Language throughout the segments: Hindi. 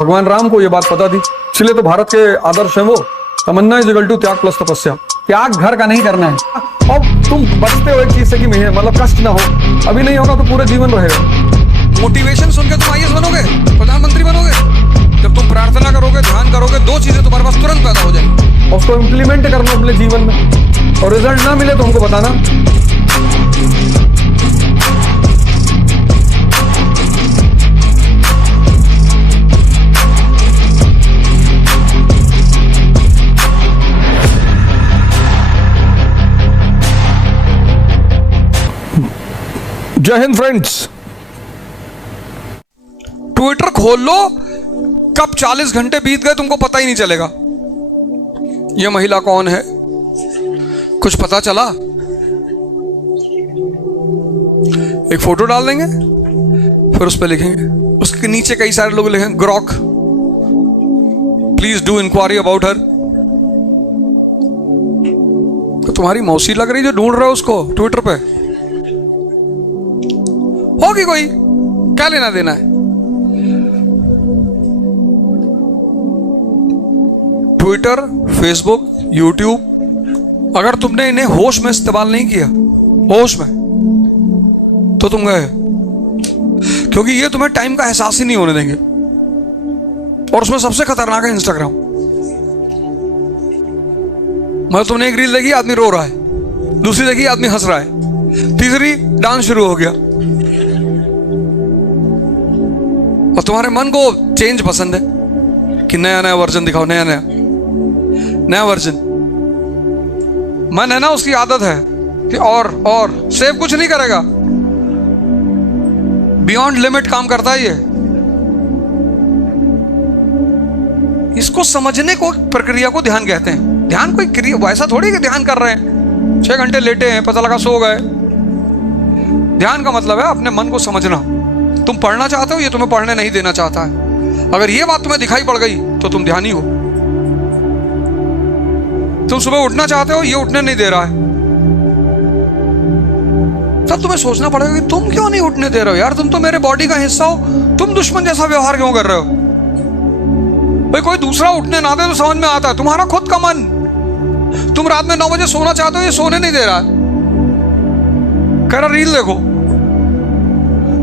भगवान राम को ये बात पता थी, इसलिए तो भारत के आदर्श हैं वो। तमन्ना इज इक्वल टू त्याग प्लस तपस्या। त्याग घर का नहीं करना है। अब तुम बचते हो एक चीज से कि मतलब कष्ट ना हो, अभी नहीं होगा तो पूरे जीवन रहेगा। मोटिवेशन सुनकर तुम आईएएस बनोगे, प्रधानमंत्री बनोगे। जब तुम प्रार्थना करोगे, ध्यान करोगे, दो चीजें तुम्हारे पास तुरंत पैदा हो जाएंगी। उसको इम्प्लीमेंट करना अपने जीवन में, और रिजल्ट ना मिले तो हमको बताना। जय हिंद फ्रेंड्स। ट्विटर खोल लो, कब 40 घंटे बीत गए तुमको पता ही नहीं चलेगा। यह महिला कौन है, कुछ पता चला? एक फोटो डाल देंगे, फिर उस पर लिखेंगे, उसके नीचे कई सारे लोग लिखेंगे Grok, please do inquiry about her. तो तुम्हारी मौसी लग रही जो ढूंढ रहे हो उसको ट्विटर पे, होगी कोई, क्या लेना देना है। ट्विटर, फेसबुक, यूट्यूब, अगर तुमने इन्हें होश में इस्तेमाल नहीं किया, होश में, तो तुम गए, क्योंकि ये तुम्हें टाइम का एहसास ही नहीं होने देंगे। और उसमें सबसे खतरनाक है इंस्टाग्राम। मतलब तुमने एक रील देखी, आदमी रो रहा है, दूसरी देखी, आदमी हंस रहा है, तीसरी डांस शुरू हो गया, और तुम्हारे मन को चेंज पसंद है कि नया नया वर्जन दिखाओ, नया नया वर्जन। मन है ना, उसकी आदत है कि और सेव कुछ नहीं करेगा, बियॉन्ड लिमिट काम करता है ये। इसको समझने को, प्रक्रिया को ध्यान कहते हैं। ध्यान कोई क्रिया, वैसा थोड़ी कि ध्यान कर रहे हैं 6 घंटे लेटे हैं, पता लगा सो गए। ध्यान का मतलब है अपने मन को समझना। तुम पढ़ना चाहते हो, ये तुम्हें पढ़ने नहीं देना चाहता है। अगर ये बात तुम्हें दिखाई पड़ गई तो तुम ध्यानी हो। तुम सुबह उठना चाहते हो, ये उठने नहीं दे रहा है, तब तुम्हें सोचना पड़ेगा कि तुम क्यों नहीं उठने दे रहे हो यार, तुम तो मेरे बॉडी का हिस्सा हो, तुम दुश्मन जैसा व्यवहार क्यों कर रहे हो। भाई कोई दूसरा उठने ना दे तो समझ में आता है, तुम्हारा खुद का मन। तुम रात में 9 बजे सोना चाहते हो, ये सोने नहीं दे रहा है, कह रहा रील देखो।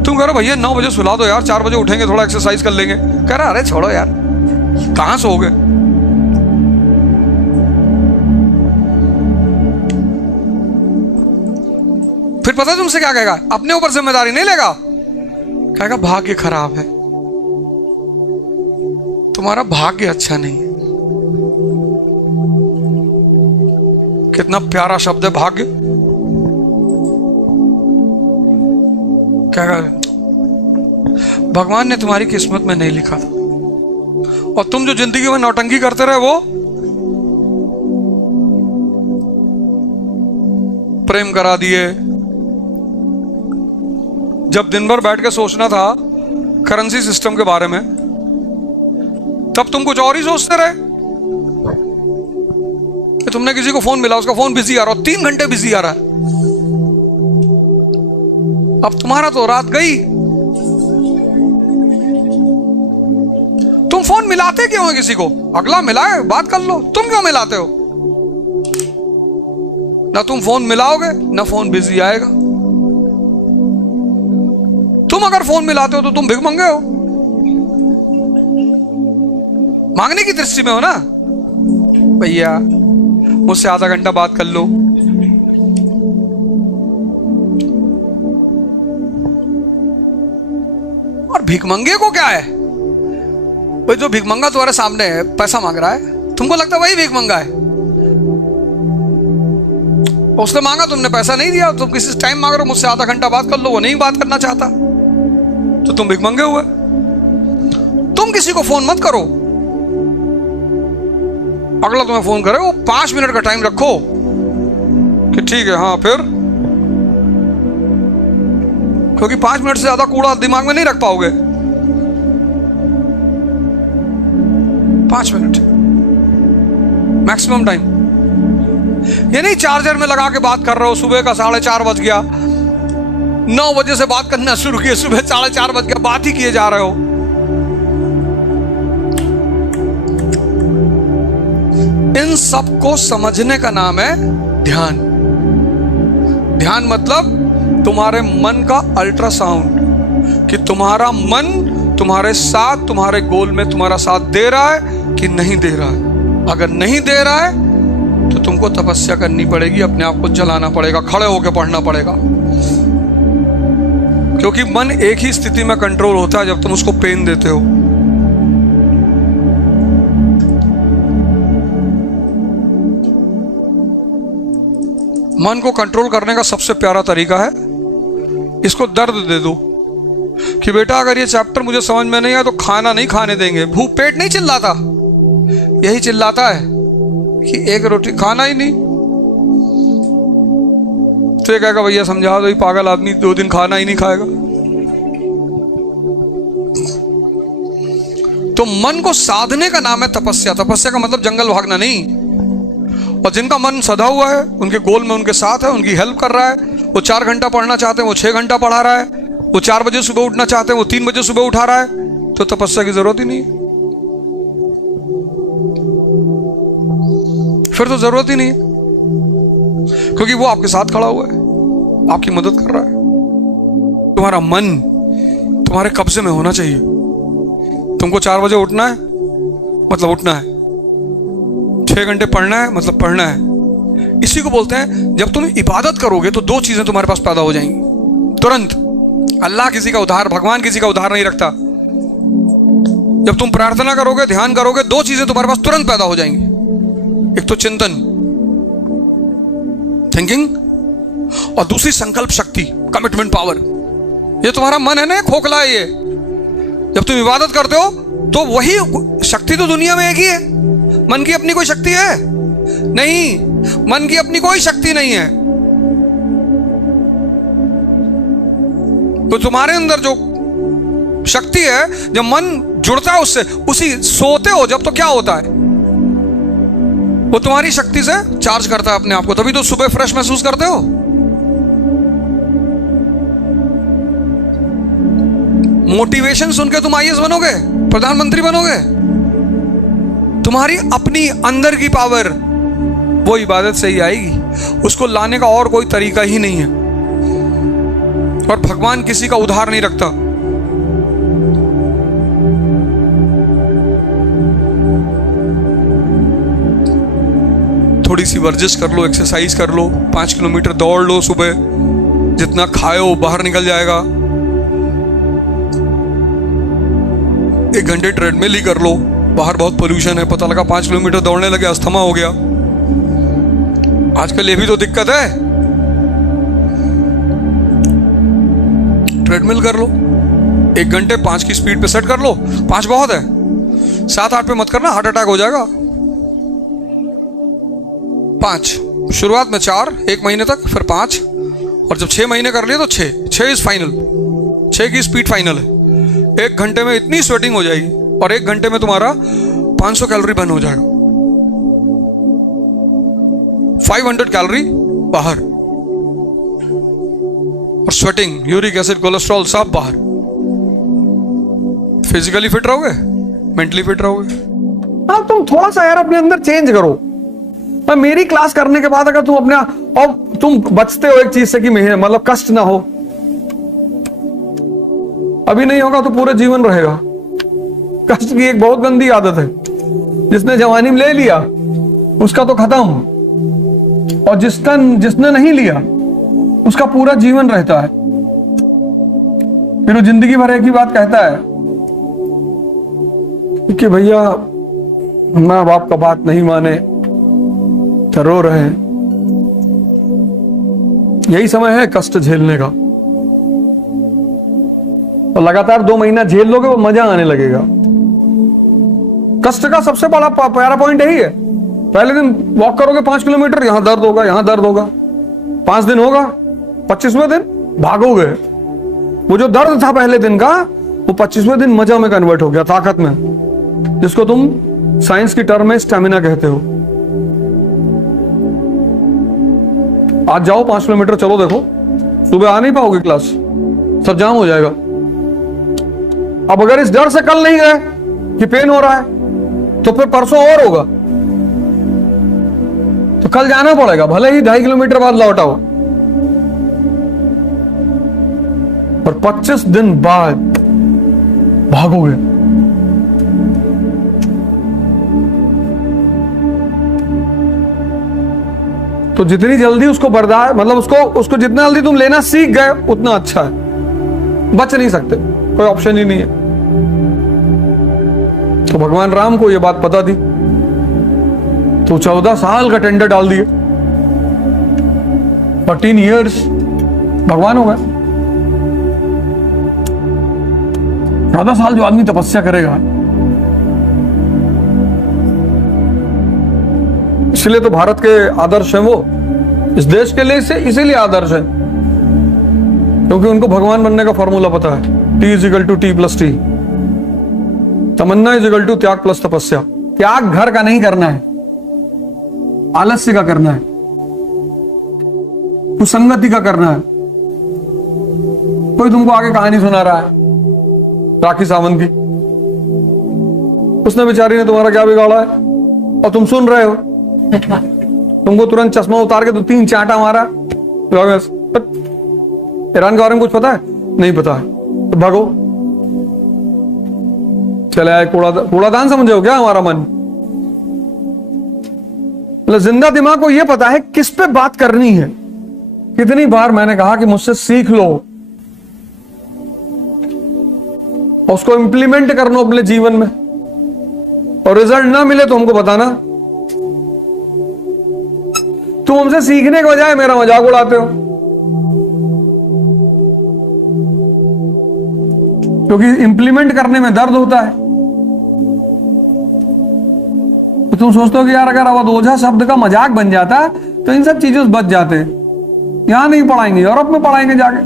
तुम कह रहे भैया 9 बजे सुला दो यार, 4 बजे उठेंगे, थोड़ा एक्सरसाइज कर लेंगे, कह रहा अरे छोड़ो यार, कहां सोओगे। फिर पता है तुमसे क्या कहेगा, अपने ऊपर जिम्मेदारी नहीं लेगा, कहेगा भाग्य खराब है, तुम्हारा भाग्य अच्छा नहीं है। कितना प्यारा शब्द है भाग्य। क्या भगवान ने तुम्हारी किस्मत में नहीं लिखा था, और तुम जो जिंदगी में नौटंकी करते रहे, वो प्रेम करा दिए। जब दिन भर बैठ के सोचना था करेंसी सिस्टम के बारे में, तब तुम कुछ और ही सोचते रहे। कि तुमने किसी को फोन मिला, उसका फोन बिजी आ रहा, 3 घंटे बिजी आ रहा है। अब तुम्हारा तो रात गई। तुम फोन मिलाते क्यों हो किसी को, अगला मिलाए बात कर लो, तुम क्यों मिलाते हो। ना तुम फोन मिलाओगे, ना फोन बिजी आएगा। तुम अगर फोन मिलाते हो तो तुम भिखमंगे हो, मांगने की दृष्टि में हो ना। भैया मुझसे आधा घंटा बात कर लो, और भिखमंगे को क्या है भाई, जो भिखमंगा तुम्हारे सामने है, पैसा मांग रहा है, तुमको लगता है वही भिखमंगा है। उसने मांगा, तुमने पैसा नहीं दिया, तुम किसी से टाइम मांग रहे हो, मुझसे आधा घंटा बात कर लो, वो नहीं बात करना चाहता, तो तुम भिखमंगे हुए। तुम किसी को फोन मत करो, अगला तुम्हें फोन करे, वो 5 मिनट का टाइम रखो कि ठीक है, हाँ फिर, क्योंकि 5 मिनट से ज्यादा कूड़ा दिमाग में नहीं रख पाओगे। 5 मिनट मैक्सिमम टाइम। ये नहीं चार्जर में लगा के बात कर रहे हो, सुबह का 4:30 बज गया, 9 बजे से बात करना शुरू किए, सुबह 4:30 बज गया, बात ही किए जा रहे हो। सबको समझने का नाम है ध्यान। ध्यान मतलब तुम्हारे मन का अल्ट्रासाउंड, कि तुम्हारा मन तुम्हारे साथ, तुम्हारे गोल में तुम्हारा साथ दे रहा है कि नहीं दे रहा है। अगर नहीं दे रहा है तो तुमको तपस्या करनी पड़ेगी, अपने आप को जलाना पड़ेगा, खड़े होकर पढ़ना पड़ेगा। क्योंकि मन एक ही स्थिति में कंट्रोल होता है जब तुम उसको पेन देते हो। मन को कंट्रोल करने का सबसे प्यारा तरीका है, इसको दर्द दे दो कि बेटा अगर ये चैप्टर मुझे समझ में नहीं आया तो खाना नहीं खाने देंगे। भूख, पेट नहीं चिल्लाता, यही चिल्लाता है कि एक रोटी खाना ही नहीं। तो ये कहेगा भैया समझा दो, ये पागल आदमी 2 दिन खाना ही नहीं खाएगा। तो मन को साधने का नाम है तपस्या। तपस्या का मतलब जंगल भागना नहीं। और जिनका मन सधा हुआ है, उनके गोल में उनके साथ है, उनकी हेल्प कर रहा है, वो 4 घंटा पढ़ना चाहते हैं वो 6 घंटा पढ़ा रहा है, वो 4 बजे सुबह उठना चाहते हैं वो 3 बजे सुबह उठा रहा है, तो तपस्या की जरूरत ही नहीं है। फिर तो जरूरत ही नहीं है, क्योंकि वो आपके साथ खड़ा हुआ है, आपकी मदद कर रहा है। तुम्हारा मन तुम्हारे कब्जे में होना चाहिए। तुमको 4 बजे उठना है मतलब उठना है, 6 घंटे पढ़ना है मतलब पढ़ना है। इसी को बोलते हैं जब तुम इबादत करोगे तो 2 चीजें तुम्हारे पास पैदा हो जाएंगी तुरंत। अल्लाह किसी का उधार, भगवान किसी का उधार नहीं रखता। जब तुम प्रार्थना करोगे, ध्यान करोगे, 2 चीजें तुम्हारे पास तुरंत पैदा हो जाएंगी। एक तो चिंतन, थिंकिंग, और दूसरी संकल्प शक्ति, कमिटमेंट पावर। ये तुम्हारा मन है ना, खोखला है ये। जब तुम इबादत करते हो तो वही शक्ति तो दुनिया में एक ही है। मन की अपनी कोई शक्ति है नहीं, मन की अपनी कोई शक्ति नहीं है। तो तुम्हारे अंदर जो शक्ति है, जब मन जुड़ता है उससे, उसी सोते हो जब तो क्या होता है, वो तुम्हारी शक्ति से चार्ज करता है अपने आप को, तभी तो सुबह फ्रेश महसूस करते हो। मोटिवेशन सुन के तुम आईएएस बनोगे, प्रधानमंत्री बनोगे। तुम्हारी अपनी अंदर की पावर वो इबादत से ही आएगी, उसको लाने का और कोई तरीका ही नहीं है। और भगवान किसी का उधार नहीं रखता। थोड़ी सी वर्जिश कर लो, एक्सरसाइज कर लो, 5 किलोमीटर दौड़ लो सुबह, जितना खाओ बाहर निकल जाएगा। 1 घंटे ट्रेडमिल ही कर लो, बाहर बहुत पोल्यूशन है, पता लगा 5 किलोमीटर दौड़ने लगे अस्थमा हो गया। आजकल ये भी तो दिक्कत है। ट्रेडमिल कर लो, 1 घंटे 5 की स्पीड पे सेट कर लो। 5 बहुत है, 7-8 पे मत करना, हार्ट अटैक हो जाएगा। 5 शुरुआत में, 4 1 महीने तक, फिर 5, और जब 6 महीने कर लिए तो 6 इज फाइनल। 6 की स्पीड फाइनल है। 1 घंटे में इतनी स्वेटिंग हो जाएगी और 1 घंटे में तुम्हारा 500 कैलोरी बर्न हो जाएगा। 500 कैलोरी बाहर, और स्वेटिंग, यूरिक एसिड, कोलेस्ट्रॉल सब बाहर। फिजिकली फिट रहोगे, मेंटली फिट रहोगे। हाँ, तुम थोड़ा सा यार अपने अंदर चेंज करो। मेरी क्लास करने के बाद अगर तुम अपने, और तुम बचते हो एक चीज से कि मतलब कष्ट ना हो, अभी नहीं होगा तो पूरे जीवन रहेगा। कष्ट की एक बहुत गंदी आदत है, जिसने जवानी में ले लिया उसका तो खत्म, और जिसने नहीं लिया उसका पूरा जीवन रहता है। फिर वो जिंदगी भर एक ही बात कहता है कि भैया माँ बाप का बात नहीं माने तो रो रहे हैं। यही समय है कष्ट झेलने का, और लगातार 2 महीना झेल लोगे वो मजा आने लगेगा। कष्ट का सबसे बड़ा प्यारा पॉइंट यही है, पहले दिन वॉक करोगे 5 किलोमीटर, यहां दर्द होगा, यहां दर्द होगा। 5 दिन होगा, 25वें दिन भागोगे। वो जो दर्द था पहले दिन का, वो 25वें दिन मजा में कन्वर्ट हो गया, ताकत में, जिसको तुम साइंस की टर्म में स्टेमिना कहते हो। आज जाओ 5 किलोमीटर चलो, देखो सुबह आ नहीं पाओगे, क्लास सब जाम हो जाएगा। अब अगर इस डर से कल नहीं गए कि पेन हो रहा है, तो फिर परसों और होगा। तो कल जाना पड़ेगा, भले ही 2.5 किलोमीटर बाद लौट आओ। और 25 दिन बाद भागोगे। तो जितनी जल्दी उसको बर्दाश्त, मतलब उसको जितना जल्दी तुम लेना सीख गए उतना अच्छा है। बच नहीं सकते, कोई ऑप्शन ही नहीं है। तो भगवान राम को यह बात पता थी, तो 14 साल का टेंडर डाल दिए। 14 years भगवान हो गए। 14 साल जो आदमी तपस्या करेगा, इसलिए तो भारत के आदर्श हैं वो, इस देश के लिए इसीलिए आदर्श है, क्योंकि उनको भगवान बनने का फॉर्मूला पता है। T=T+T, तमन्ना = त्याग प्लस तपस्या। त्याग घर का नहीं करना है, आलस्य का करना है, कुसंगति का करना है। कोई तुमको आगे कहानी सुना रहा है राखी सावंत की, उसने बेचारी ने तुम्हारा क्या बिगाड़ा है, और तुम सुन रहे हो। तुमको तुरंत चश्मा उतार के 2-3 चांटा मारा। ईरान के बारे में कुछ पता है? नहीं पता है, तो भागो। चले आए कूड़ादान समझे हो क्या हमारा मन? मतलब जिंदा दिमाग को यह पता है किस पे बात करनी है। कितनी बार मैंने कहा कि मुझसे सीख लो, और उसको इंप्लीमेंट कर लो अपने जीवन में, और रिजल्ट ना मिले तो हमको बताना। तुम हमसे सीखने के बजाय मेरा मजाक उड़ाते हो, क्योंकि इंप्लीमेंट करने में दर्द होता है। तो तुम सोचते हो कि यार अगर अवधोजा शब्द का मजाक बन जाता तो इन सब चीजों से बच जाते। यहां नहीं पढ़ाएंगे, यूरोप में पढ़ाएंगे, जाके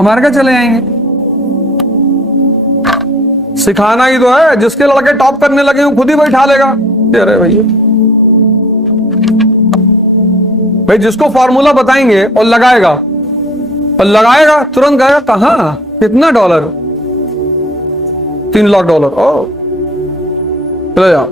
अमेरिका चले जाएंगे। सिखाना ही तो है। जिसके लड़के टॉप करने लगे वो खुद ही बैठा लेगा। अरे भैया भाई, जिसको फॉर्मूला बताएंगे और लगाएगा तुरंत कहेगा कहां, कितना $3 लाख। ओ चले जाओ।